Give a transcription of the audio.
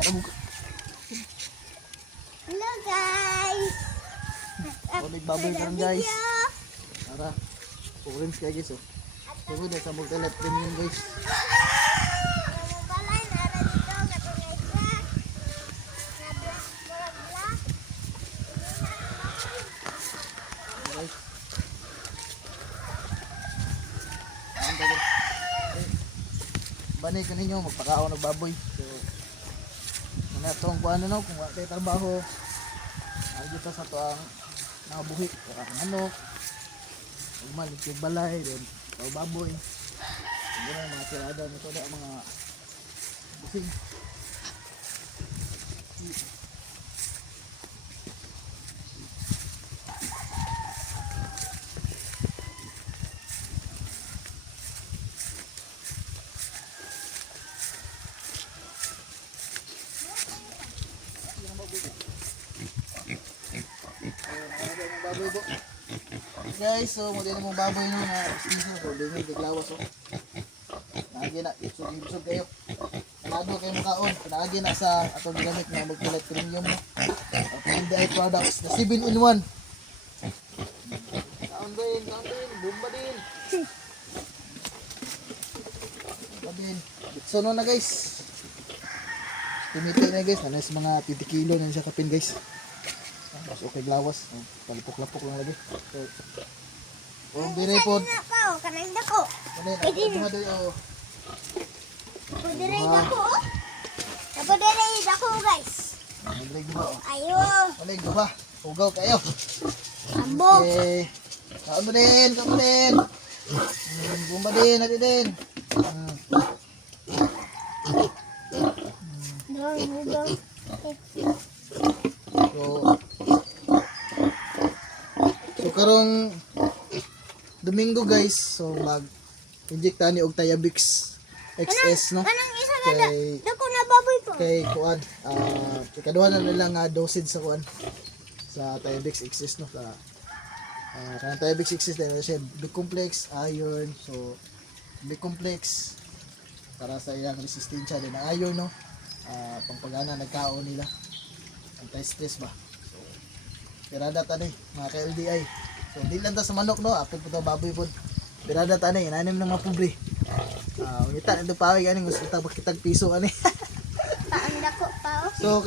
Hello guys. Ulit baboy karon guys. Tara. Orange kaya guys oh. Tungod na sa Multilet Premium guys. Balay na dito katungay siya. Guys. Banay ka ninyo, magpakaon ng baboy. So, muna itong kung ano no, kung wala tayo trabaho, dito sa ito ang nakabuhi, kaya manok, umalig yung balay, then ito baboy. Hindi na yung mga tirada nito na mga busing. Baboy po. Guys, so mo din mong baboy no na season so dingin tiglawas so. Naagi na ibsog kayo. Nado kayo makaon. Naagi na sa atong ginamit na Multilet Premium no. PNDI products na 7-in-1. Kaon din, bomba din. Bomba din. So no na guys. Timiti na guys, ano sa mga 20 kilo na siya kapin guys. Mas okay glawas, palipok-lapok lang lagi. So, kung biray po. Kanang dako. Kanina, doy oh. Kudiray dako. Kudiray dako guys. Naglig ba oh. Ayo. Naglig ba? Ugaw kayo. Ambog. Okay. Kaon mo din, kaon mo din. Bumba din, natin din. So karong Domingo guys, so mag-inject tani og Tayabix XS no. Kanang isa na Kay dako na baboy ko. kay kuan ikaduha na nila nga dosage sa kuan sa Tayabix XS no sa kanang Tayabix XS na siya B-complex, iron, so B-complex para sa iyang resistensya din ang iron no. Pampagana nagkaon nila anti-stress ba. So pirada tani mga ka-LDI. So di lang ta sa manok no, apil po to baboy po. Pirada tani inanim ng mga pobre. Ungita ito pa ani gusto ta bakitag piso ani. Paang dako pa oh. So